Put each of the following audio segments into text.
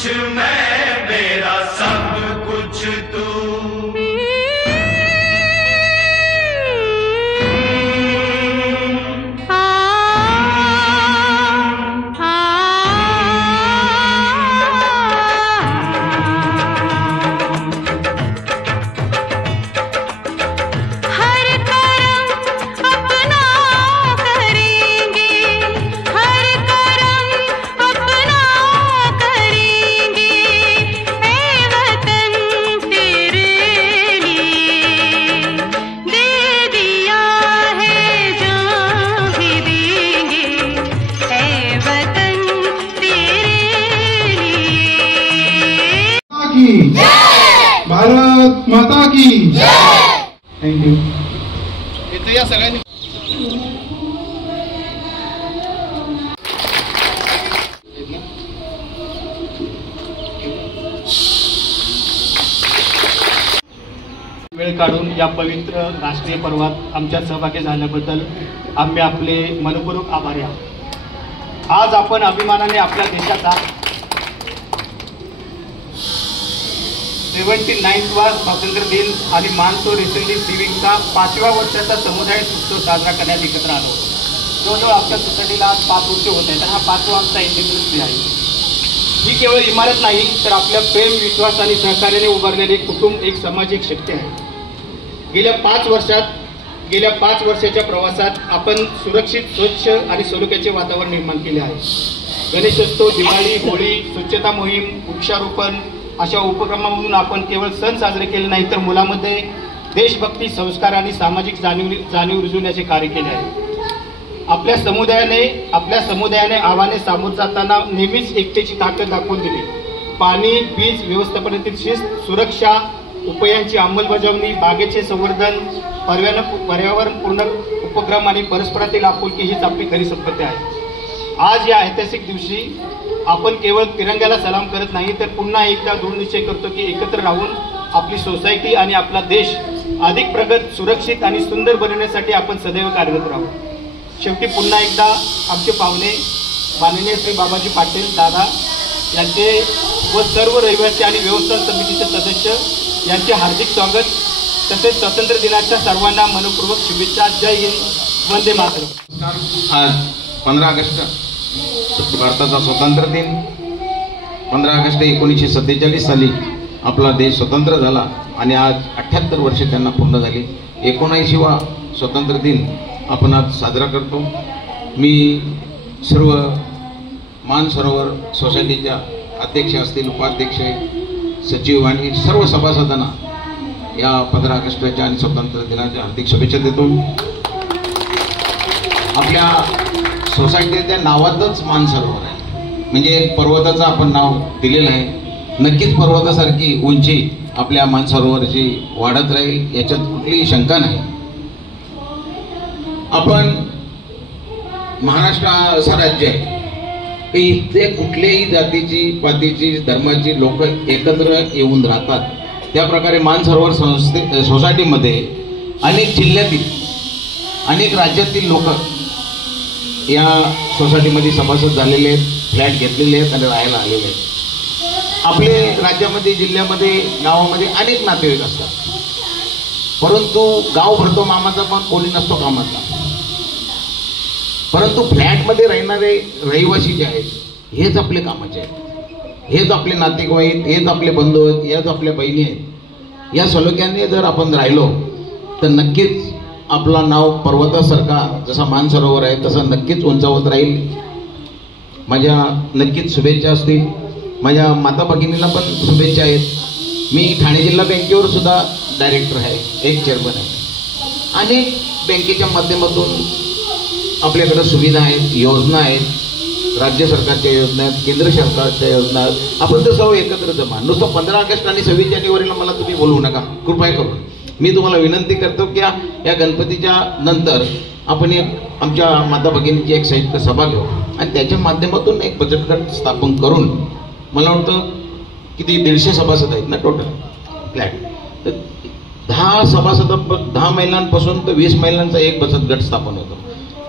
कुछ मैं, मेरा सब कुछ तू। भारत माता की थँक्यू। इथे या सगळ्यांनी वेळ काढून या पवित्र राष्ट्रीय पर्वात आमच्या सहभागी झाल्याबद्दल आम्ही आपले मनपूर्वक आभारी आहोत। आज आपण अभिमानाने आपल्या देशाचा 79वा स्वातंत्र्य दिन आणि मानसो रिसेंटली सिविंगचा 5व्या वर्षाचा समुदाय उत्सव साजरा करण्यात एकत्र आलो। जवळजवळ आपल्या सोसायटीला 5 वर्ष होत आहेत, तर हा 5वा आमचा इंडिपेंडन्स डे आहे। ही केवळ इमारत नाही, तर आपल्या प्रेम, विश्वास आणि सहकार्याने उभारलेले कुटुंब एक सामाजिक शक्ती आहे। गेल्या 5 वर्षाच्या प्रवासात आपण सुरक्षित, स्वच्छ आणि सलोख्याचे वातावरण निर्माण केले आहे। गणेशोत्सव, दिवाळी, होळी, स्वच्छता मोहीम, वृक्षारोपण अशा उपक्रमांमधून आपण केवळ सण साजरे केले नाही, तर मुलांमध्ये देशभक्ती, संस्कार आणि सामाजिक जाणीव रुजवण्याचे कार्य केले आहे। आपल्या समुदायाने आव्हाने सामोरं जाताना नेहमीच एकतेची ताकद दाखवून दिली। पाणी, वीज व्यवस्थापनातील शिस्त, सुरक्षा उपायांची अंमलबजावणी, बागेचे संवर्धन, पर्यावरणपूर्ण उपक्रम आणि परस्परातील आपुलकी हीच आपली खरी संपत्ती आहे। आज या ऐतिहासिक दिवशी आपण केवळ तिरंग्याला सलाम करत नाही, तर पुन्हा एकदा दृढ निश्चय करतो की एकत्र राहून आपली सोसायटी आणि आपला देश अधिक प्रगत, सुरक्षित आणि सुंदर बनवण्यासाठी आपण सदैव कार्यरत राहू। शेवटी पुन्हा एकदा आमचे पाहुणे माननीय श्री बाबाजी पाटील दादा यांचे व सर्व रहिवासी आणि व्यवस्थापन समितीचे सदस्य यांचे हार्दिक स्वागत, तसेच स्वातंत्र्य दिनाच्या सर्वांना मनपूर्वक शुभेच्छा। जय हिंद, वंदे मातरम। आज 15 ऑगस्ट भारताचा स्वातंत्र्य दिन। 15 ऑगस्ट 1947 साली आपला देश स्वतंत्र झाला आणि आज 78 वर्षे त्यांना पूर्ण झाली। 79वा स्वातंत्र्य दिन आपण आज साजरा करतो। मी सर्व मानसरोवर सोसायटीच्या अध्यक्ष असतील, उपाध्यक्ष, सचिव आणि सर्व सभासदांना या 15 ऑगस्टच्या आणि स्वातंत्र्य दिनाच्या हार्दिक शुभेच्छा देतो। आपल्या सोसायटीच्या नावातच मानसरोवर आहे, म्हणजे पर्वताचं आपण नाव दिलेलं आहे। नक्कीच पर्वतासारखी उंची आपल्या मानसरोवरची वाढत राहील, याच्यात कुठलीही शंका नाही। आपण महाराष्ट्र असं राज्य आहे की इथे कुठल्याही जातीची, पातीची, धर्माची लोक एकत्र येऊन राहतात। त्या प्रकारे मानसरोवर सोसायटीमध्ये अनेक जिल्ह्यातील, अनेक राज्यातील लोक या सोसायटीमध्ये सभासद झालेले आहेत, फ्लॅट घेतलेले आहेत आणि राहायला आलेले आहेत। आपले राज्यामध्ये, जिल्ह्यामध्ये, गावामध्ये अनेक नातेवाईक असतात, परंतु गाव भरतो मामाचा पण कोणी नसतो कामाचा। परंतु फ्लॅटमध्ये राहणारे रहिवासी जे आहेत हेच आपले कामाचे आहेत, हेच आपले नातेवाईक, हेच आपले बंधू आहेत, हेच आपल्या बहिणी आहेत। या सलोख्याने जर आपण राहिलो तर नक्कीच आपला नाव पर्वतासारखा जसा मानसरोवर आहे तसा नक्कीच उंचावत राहील। माझ्या नक्कीच शुभेच्छा असतील। माझ्या माता भगिनीला पण शुभेच्छा आहेत। मी ठाणे जिल्हा बँकेवर सुद्धा डायरेक्टर आहे, एक चेअरमन आहे। अनेक बँकेच्या माध्यमातून आपल्याकडे सुविधा आहेत, योजना आहेत, राज्य सरकारच्या योजना आहेत, केंद्र सरकारच्या योजना आहेत। आपण ते सर्व एकत्र जमा। नुसतं 15 ऑगस्ट आणि 26 जानेवारीला मला तुम्ही बोलवू नका, कृपया करून। मी तुम्हाला विनंती करतो की या गणपतीच्या नंतर आपण एक आमच्या माता भगिनीची एक संयुक्त सभा घेऊ आणि त्याच्या माध्यमातून एक बचत गट स्थापन करून, मला वाटतं किती 150 सभासद आहेत ना टोटल फ्लॅट, तर 10 सभासद 10 महिलांपासून तर 20 महिलांचा एक बचत गट स्थापन होतो।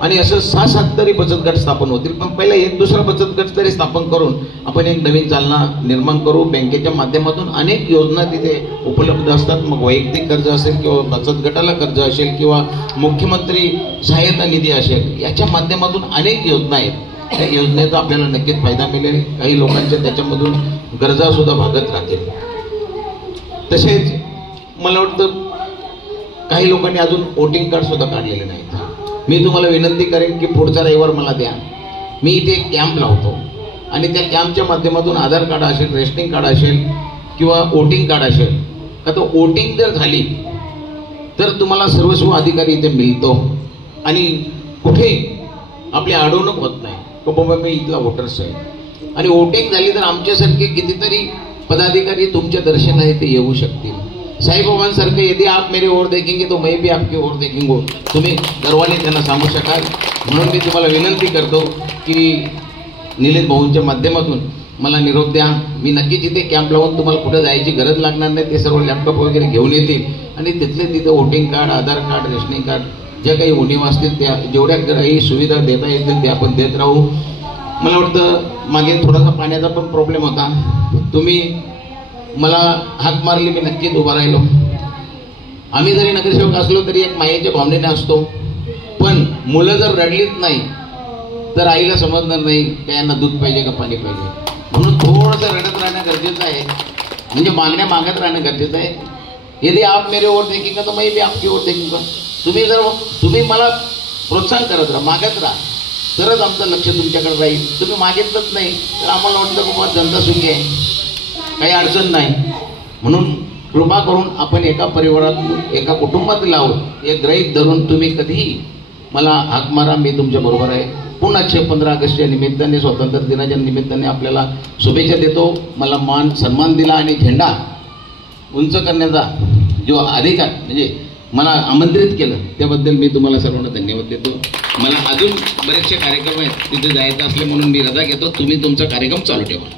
आणि असं 6-7 तरी बचत गट स्थापन होतील. पण पहिला एक दुसरा बचत गट तरी स्थापन करून आपण एक नवीन चालना निर्माण करू. बँकेच्या माध्यमातून अनेक योजना तिथे उपलब्ध असतात. मग वैयक्तिक कर्ज असेल किंवा बचत गटाला कर्ज असेल किंवा मुख्यमंत्री सहाय्यता निधी असेल, याच्या माध्यमातून अनेक योजना आहेत. त्या योजनेचा आपल्याला नक्कीच फायदा मिळेल. काही लोकांच्या त्याच्यामधून गरजा सुद्धा भागत राहतील. तसेच मला वाटतं काही लोकांनी अजून वोटिंग कार्ड सुद्धा काढलेले नाहीत. मी तुम्हाला विनंती करेन की पुढचा रविवार मला द्या. मी इथे एक कॅम्प लावतो आणि त्या कॅम्पच्या माध्यमातून आधार कार्ड असेल, रेशनिंग कार्ड असेल किंवा वोटिंग कार्ड असेल, का तो वोटिंग जर झाली तर तुम्हाला सर्वस्व अधिकारी इथे मिळतो आणि कुठेही आपली अडवणूक होत नाही की बाबा मी इथला वोटर्स आहे. आणि वोटिंग झाली तर आमच्यासारखे कितीतरी पदाधिकारी तुमच्या दर्शनाला इथे येऊ शकतील. साईबाबांसारखे यदि आप मेरी ओर देखेंगे तो मैं भी आपकी ओर देखेंगे, तुम्ही दरवाने त्यांना सांगू शकाल. म्हणून मी तुम्हाला विनंती करतो की निलेश भाऊंच्या माध्यमातून मला निरोप द्या. मी नक्कीच इथे कॅम्प लावून तुम्हाला कुठे जायची गरज लागणार नाही. ते सर्व लॅपटॉप वगैरे घेऊन येतील आणि तिथले तिथे वोटिंग कार्ड, आधार कार्ड, रेशनिंग कार्ड ज्या काही उणीवा असतील त्या जेवढ्या काही सुविधा देता येतील ते आपण देत राहू. मला वाटतं मागे थोडासा पाण्याचा पण प्रॉब्लेम होता. तुम्ही मला हाक मारली, मी नक्कीच उभा राहिलो. आम्ही जरी नगरसेवक असलो तरी एक मायेच्या भावनेने असतो. पण मुलं जर रडलीच नाही तर आईला समजणार नाही की यांना दूध पाहिजे का पाणी पाहिजे. म्हणून थोडंसं रडत राहणं गरजेचं आहे, म्हणजे मागण्या मागत राहणं गरजेचं आहे. यदि आप मेरे ओर देखेंगे तो मैं भी आपकी ओर देखूंगा. तुम्ही मला प्रोत्साहन करत राहा, मागत राहा, तरच आमचं लक्ष तुमच्याकडे राहील. तुम्ही मागितलंच नाही तर आम्हाला वाटतं बाबा जनता सुखी आहे, काही अडचण नाही. म्हणून कृपा करून आपण एका परिवारात, एका कुटुंबातील आहोत, एक गृहीत धरून तुम्ही कधीही मला हाक मारा, मी तुमच्या बरोबर आहे. पुन्हा 15 ऑगस्टच्या निमित्ताने, स्वातंत्र्य दिनाच्या निमित्ताने आपल्याला शुभेच्छा देतो. मला मान सन्मान दिला आणि झेंडा उंच करण्याचा जो अधिकार, म्हणजे मला आमंत्रित केलं त्याबद्दल मी तुम्हाला सर्वांना धन्यवाद देतो. मला अजून बरेचसे कार्यक्रम आहेत तिथे जायचं असले म्हणून मी रजा घेतो. तुम्ही तुमचा कार्यक्रम चालू ठेवा.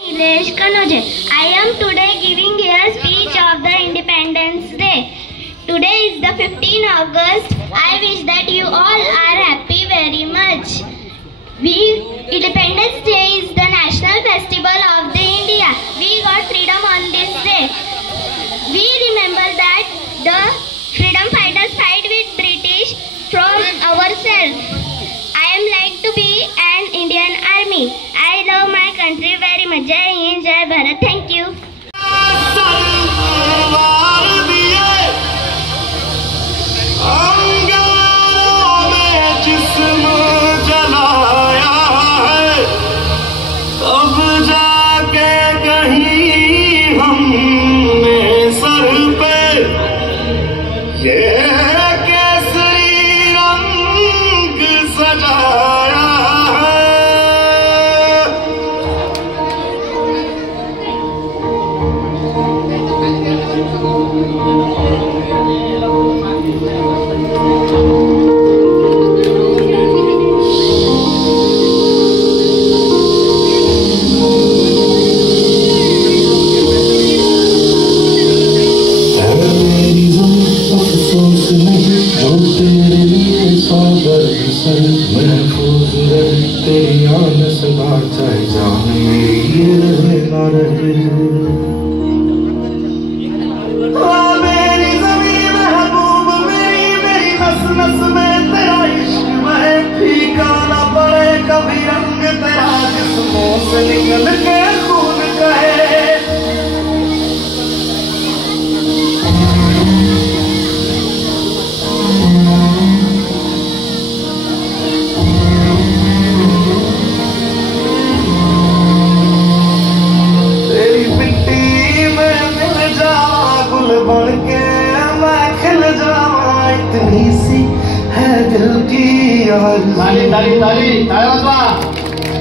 Nilesh Kanoje. I am today giving here a speech of the Independence Day. Today is the 15th August. I wish that you all are happy very much. Independence Day is the national festival of the India. We got freedom on this day. We remember that the freedom fighters fight with British from ourselves. I am like to be an Indian Army. I love my country very much. Jai Hind, Jai Bharat. Thank you.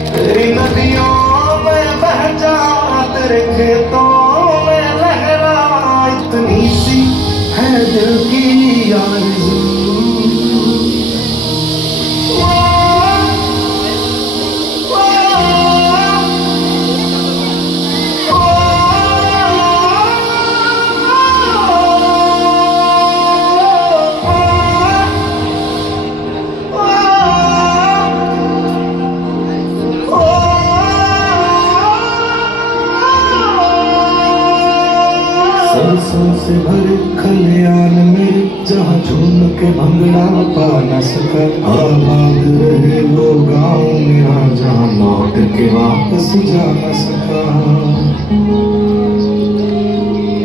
तेरी नदियों में बह जाऊं, तेरे खेतों में लहराऊं, इतनी C है दिल की आरज़ू। से भरे खलियान में जहाँ झूम के भंगड़ा पा न सका। आबाद रहे वो गाँव मेरा जहाँ लौट के वापस जा न सका।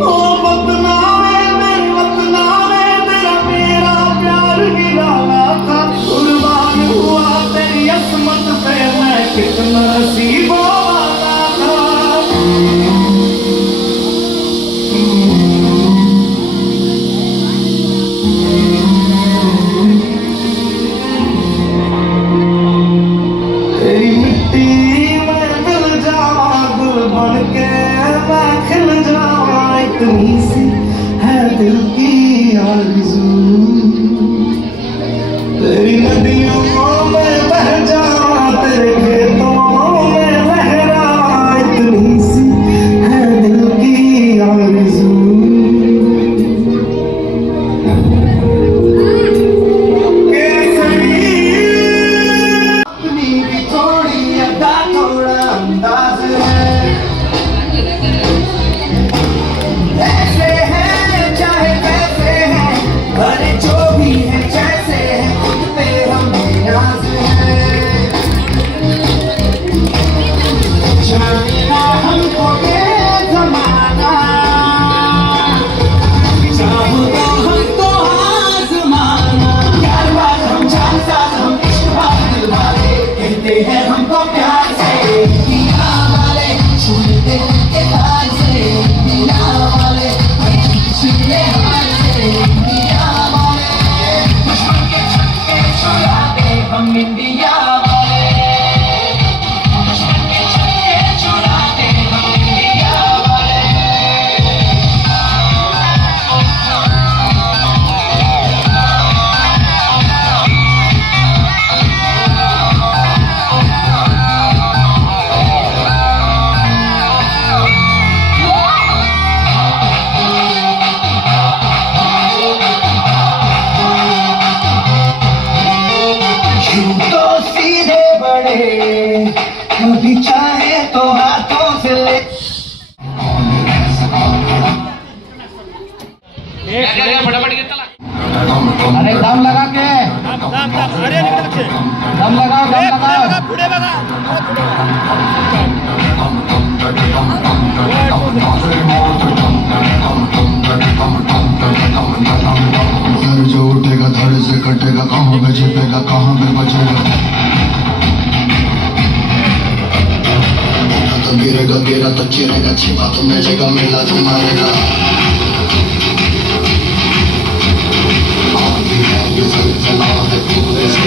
ओ वतना मेरे वतना में तेरा मेरा प्यार गिराना था। कुर्बान हुआ तेरी असमत पे मैं कितना नसीब वाला था। तेरी मिट्टी में मिल जावा गुल बन के मैं खिल जावा। इतनी सी है दिल की आरज़ू। तेरी नदियों में बह जावा तेरे खेतों में लहरा। इतनी सी है दिल की आरज़ू। थोड़ी अदा थोड़ा अंदाज है। ऐसे हैं चाहे कैसे हैं अरे जो भी है जैसे है खुद पे हम नाज है। जानना हमको ये जमाना चाहो तो हमको आज़माना। प्यार बात हम जान साथ हम इश्क बात दिल वाले कहते हैं हमको प्यार से। मीरा वाले छूते के हाथ से। मीरा वाले छूते हाथ से। मीरा वाले दुश्मन के छक्के छुड़ाते हम इंडिया वाले। दुश्मन के छक्के छुड़ाते हम इंडिया वाले। तो सीधे बड़े कभी चाहे तो हाथों से ले। अरे दम लगा के दम लगाओ पुढे बघा। सर जो उठेगा धड़ से कटेगा। कहाँ पे छिपेगा कहाँ पे बचेगा। गिरेगा गिरा तो चिरेगा छिपा तो मिलेगा मिला तो मारेगा। चला है पूरे से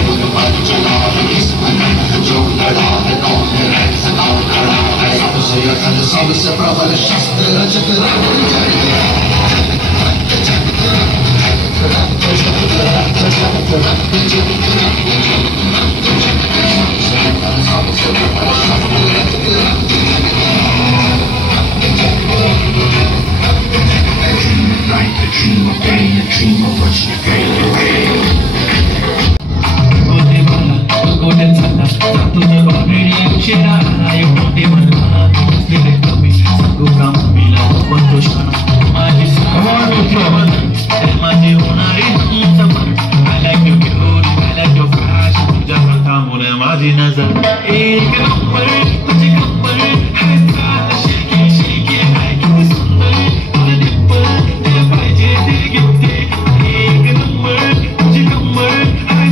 चला है किस्मत जो लड़ा है कौन है कौन खड़ा है। सबसे अकल सबसे प्रबल शस्त्र रचक माझी नजर एक नंबर तुझे कंबर है शेकी शेकी है किती सुंदर तुझे डिंपल तुला पाहिजे ते घेते एक नंबर तुझे कंबर है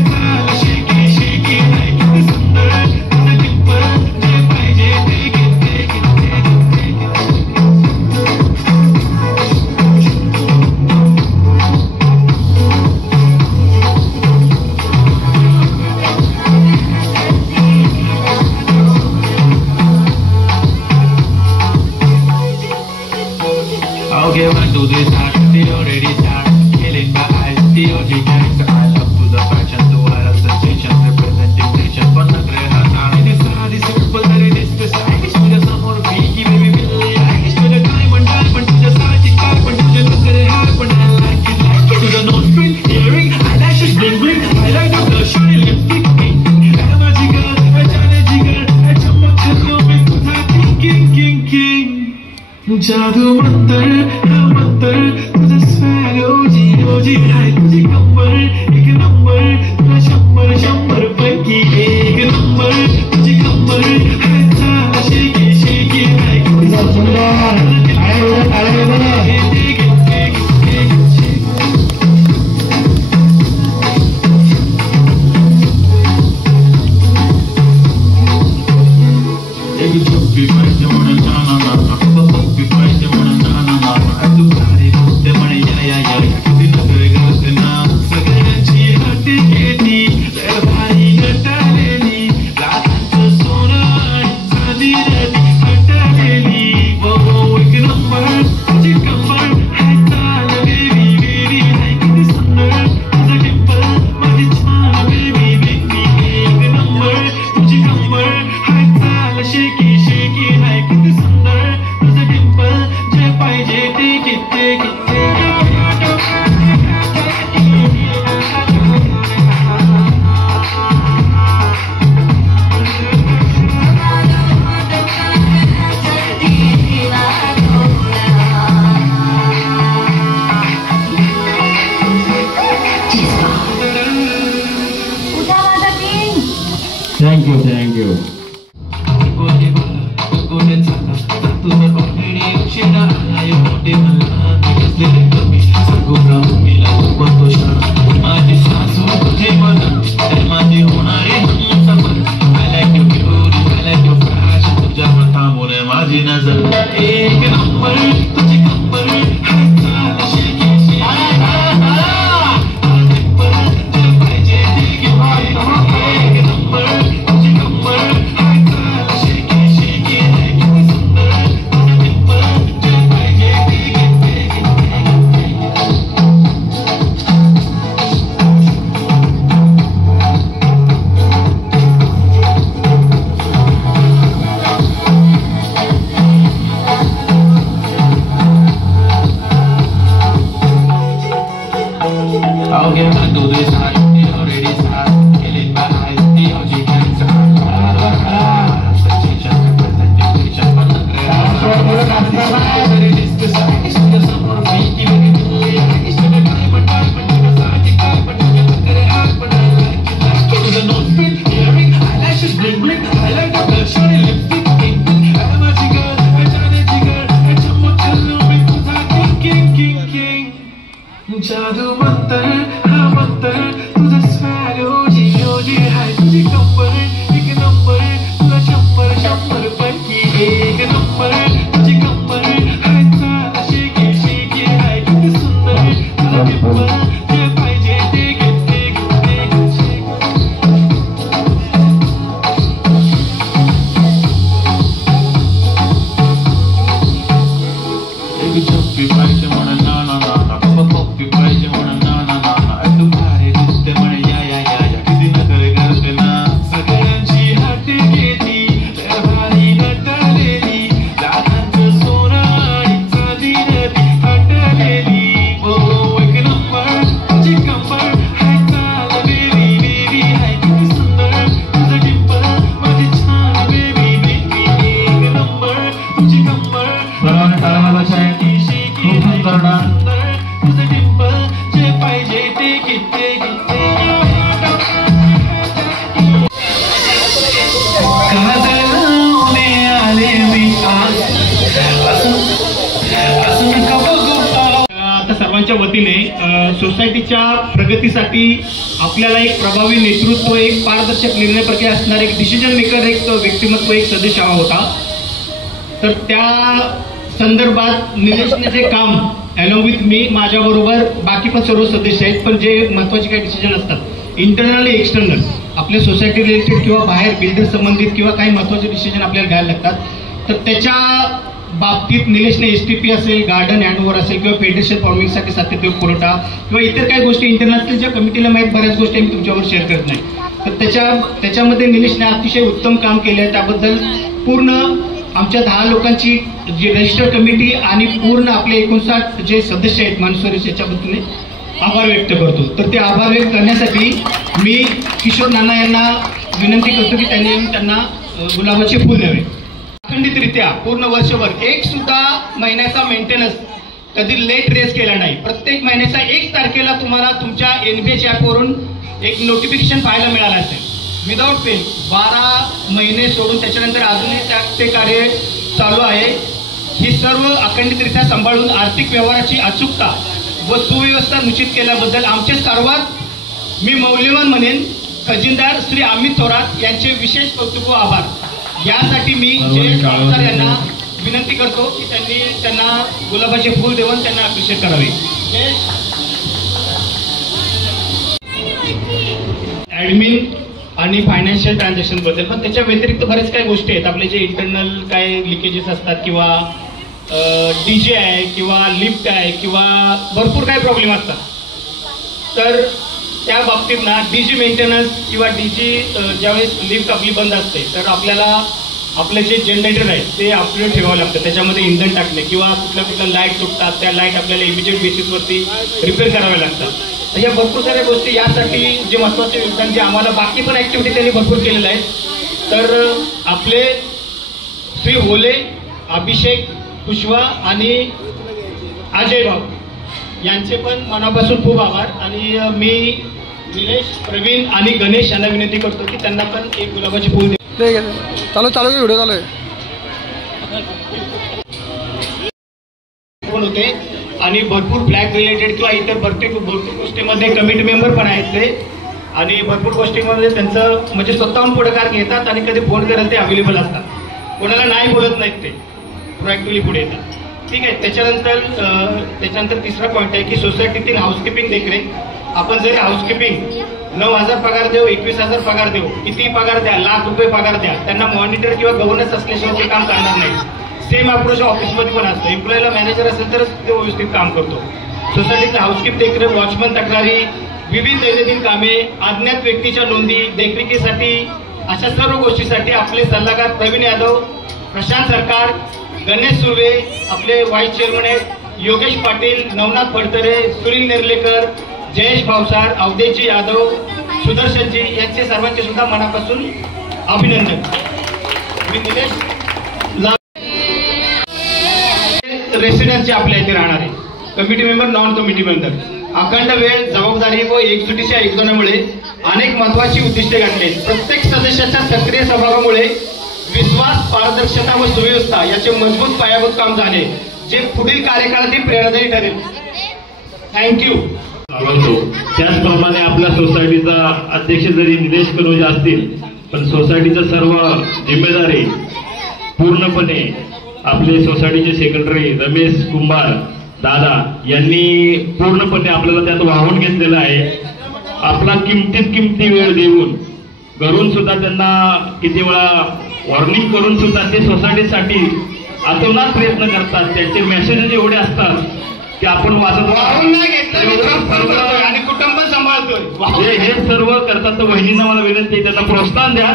शेकी शेकी है किती सुंदर तुझे डिंपल तुला पाहिजे ते घेते Okay, one, two, three, start. They already start. Killing my eyes. The OG gangster. I love to the fashion. To I love sensation. Representing nation. But not very hard. It is hard. It's simple. That it is the stylish. To the summer peaky. Baby, really like it. To the diamond. To the sartic. To the look at it. But I like it. To the nose print. Earring. Eyelashes. Bling bling. I like the blush. Shiny lipstick. I'm a jigger. I'm a jigger. I'm a jigger. King. जादू मंतर तुझे तुझी आहे तुझी कंबर एक number तुला 100 पैकी एक नंबर तुझी कंबर आहे चाल शेकी शेकी आहे सर्वांच्या वतीने सोसायटीच्या प्रगतीसाठी आपल्याला एक प्रभावी नेतृत्व, एक पारदर्शक निर्णय प्रक्रिया असणारे एक डिसिजन मेकर, एक व्यक्तिमत्व, एक सदस्य हवा होता. तर त्या संदर्भात निलेशने जे काम अलॉंग विथ मी, माझ्याबरोबर बाकी पण सर्व सदस्य आहेत, पण जे महत्त्वाचे काही डिसिजन असतात इंटरनल एक्सटर्नल आपल्या सोसायटी रिलेटेड किंवा बाहेर बिल्डर संबंधित किंवा काही महत्त्वाचे डिसिजन आपल्याला घ्यायला लागतात, तर त्याच्या बाबतीत निलेशने STP असेल, गार्डन हँडओव्हर असेल किंवा फेडरेशन फॉर्मिंगसाठी सातत्य पुरवठा किंवा इतर काही गोष्टी इंटरनॅशनल ज्या कमिटीला माहीत बऱ्याच गोष्टी मी तुमच्यावर शेअर करत नाही, तर त्याच्यामध्ये निलेशने अतिशय उत्तम काम केलं आहे. त्याबद्दल पूर्ण आमच्या 10 लोकांची जी रजिस्टर कमिटी आणि पूर्ण आपले 59 जे सदस्य आहेत मानसोरी याच्याबद्दल आभार व्यक्त करतो. तर ते आभार व्यक्त करण्यासाठी मी किशोर नाना यांना विनंती करतो की त्यांना गुलाबाचे फूल द्यावे. अखंडितरित्या पूर्ण वर्षभर एक सुद्धा महिन्याचा मेंटेनन्स कधी लेट रेस केला नाही. प्रत्येक महिन्याच्या 1 तारखेला तुम्हाला तुमच्या NBH ॲपवरून एक नोटिफिकेशन पाहायला मिळालं असेल. विदाऊट पे 12 महिने सोडून त्याच्यानंतर अजूनही ते कार्य चालू आहे. ही सर्व अखंडितरित्या सांभाळून आर्थिक व्यवहाराची अचूकता व सुव्यवस्था निश्चित केल्याबद्दल आमचे सर्वात मी मौल्यवान म्हणेन खजिनदार श्री अमित थोरात यांचे विशेष कौतुक व आभार. यासाठी मी जयेश भावसार यांना विनंती करतो की त्यांना गुलाबाचे फूल देऊन त्यांना अप्रिशिएट करावे. ऍडमिन आणि फायनान्शियल ट्रान्झॅक्शन बद्दल, पण त्याच्या व्यतिरिक्त बरेच काही गोष्टी आहेत. आपले जे इंटरनल काय लिकेजेस असतात किंवा DJ आहे किंवा लिफ्ट आहे किंवा भरपूर काही प्रॉब्लेम असतात. तर त्या बाबतीत ना DG मेंटेनन्स किंवा DG ज्यावेळेस लिफ्ट आपली बंद असते तर आपल्याला आपले जे जनरेटर आहे ते आपल्याला ठेवावं लागतं. त्याच्यामध्ये इंधन टाकणे किंवा कुठल्या लाईट तुटतात त्या लाईट आपल्याला इमिजिएट बेसिसवरती रिपेअर कराव्या लागतात. तर या भरपूर साऱ्या गोष्टी यासाठी जे महत्त्वाचे योगदान जे आम्हाला बाकी पण ॲक्टिव्हिटी त्यांनी भरपूर केलेलं आहे. तर आपले श्री होले, अभिषेक, कुशवा आणि अजय भाऊ यांचे पण मनापासून खूप आभार. आणि मी निलेश, प्रवीण आणि गणेश यांना विनंती करतो की त्यांना पण एक गुलाबाचे फूल चालू व्हिडिओ चालू आहे होते. आणि भरपूर फ्लॅग रिलेटेड किंवा इतर भरपूर गोष्टीमध्ये कमिटी मेंबर पण आहेत ते. आणि भरपूर गोष्टीमध्ये त्यांचं म्हणजे स्वतःहून पुढाकार घेतात आणि कधी फोन करायला ते अवेलेबल असतात. कोणाला नाही बोलत नाहीत, ते प्रोएक्टिव्हली पुढे येतात. ठीक आहे. त्याच्यानंतर तिसरा पॉईंट आहे की सोसायटीतील हाऊसकीपिंग देखरेख. आपण जरी हाऊसकीपिंग 9,000 पगार देऊ, 21,000 पगार देऊ, किती पगार द्या, ₹1,00,000 पगार द्या, त्यांना मॉनिटर किंवा गव्हर्नन्स असल्याशिवाय ते काम करणार नाही. सेम अप्रोच ऑफिसमध्ये पण असतं. एम्प्लॉईला मॅनेजर असेल तरच ते व्यवस्थित काम करतो. सोसायटीचं हाऊसकीप देखरेख, वॉचमन तक्रारी, विविध दैनंदिन कामे, अज्ञात व्यक्तीच्या नोंदी देखरेखीसाठी, अशा सर्व गोष्टीसाठी आपले सल्लागार प्रवीण यादव, प्रशांत सरकार, गणेश सुर्वे, आपले व्हाईस चेअरमन आहेत योगेश पाटील, नवनाथ फडतरे, सुनील नेर्लेकर, जयेश भावसार, अवधेशजी यादव, सुदर्शनजी यांचे सर्वांचे सुद्धा मनापासून अभिनंदन. मी निलेश रेसिडेन्स जे आपल्या इथे राहणार आहे, committee member, non committee member, अखंड वेळ, जबाबदारी व एकजुटीच्या योगदानामुळे अनेक महत्वाची उद्दिष्टे गाठली. प्रत्येक सदस्याच्या सक्रिय सहभागामुळे विश्वास, पारदर्शकता व सुव्यवस्था याचे मजबूत पायाभूत काम झाले, जे पुढील कार्यकाळातील प्रेरणादायी ठरेल. थँक्यू. त्याचप्रमाणे आपल्या सोसायटीचा अध्यक्ष जरी निलेश कनोजे असतील, पण सोसायटीचं सर्व जिम्मेदारी पूर्णपणे आपले सोसायटीचे सेक्रेटरी रमेश कुंभार दादा यांनी पूर्णपणे आपल्याला त्यात वाहून घेतलेलं आहे. आपला किमती वेळ देऊन घरून सुद्धा त्यांना किती वेळा वॉर्निंग करून सुद्धा ते सोसायटीसाठी आतोनात प्रयत्न करतात. त्यांचे मेसेजेस एवढे असतात की आपण वाचत आणि कुटुंब सांभाळतोय. हे सर्व करतात. तर वहिनींना मला विनंती, त्यांना प्रोत्साहन द्या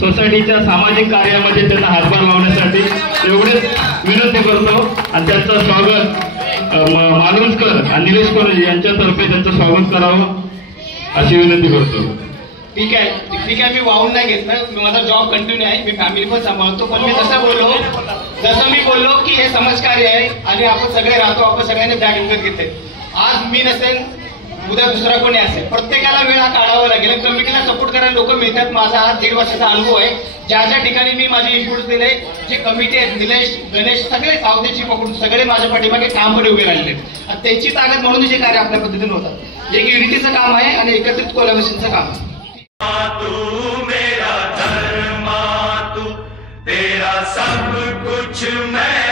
सोसायटीच्या सामाजिक कार्यामध्ये त्यांना हातभार लावण्यासाठी एवढेच विनंती करतो. आणि त्यांचं स्वागत मालुंजकर आणि निलेश कनोजे यांच्यातर्फे त्यांचं स्वागत करावं अशी विनंती करतो. ठीक आहे. मी वाहून नाही घेतलं. माझा जॉब कंटिन्यू आहे. मी फॅमिली पण सांभाळतो. पण मी जसं मी बोललो की हे समाजकार्य आहे आणि आपण सगळे राहतो, आपण सगळ्यांनी बॅग विकत घेते. आज मी नसेल, उद्या दुसरा कोणी असेल, प्रत्येकाला वेळ हा काढावा लागेल. कमिटीला सपोर्ट करायला लोक मिळतात. माझा हा 1.5 वर्षाचा अनुभव आहे. ज्या ठिकाणी मी माझे इनपुट्स दिले, जे कमिटी आहेत, निलेश, गणेश, सगळे सावधेची पकडून सगळे माझ्या पाठीमागे ठामपणे उभे राहिलेले आहेत. त्यांची ताकद म्हणून जे कार्य आपल्या पद्धतीने होतात. एक युनिटीचं काम आहे आणि एकत्रित कोलॅबोरेशनचं काम आहे. तू मेरा धर्मा, तू तेरा सब कुछ मैं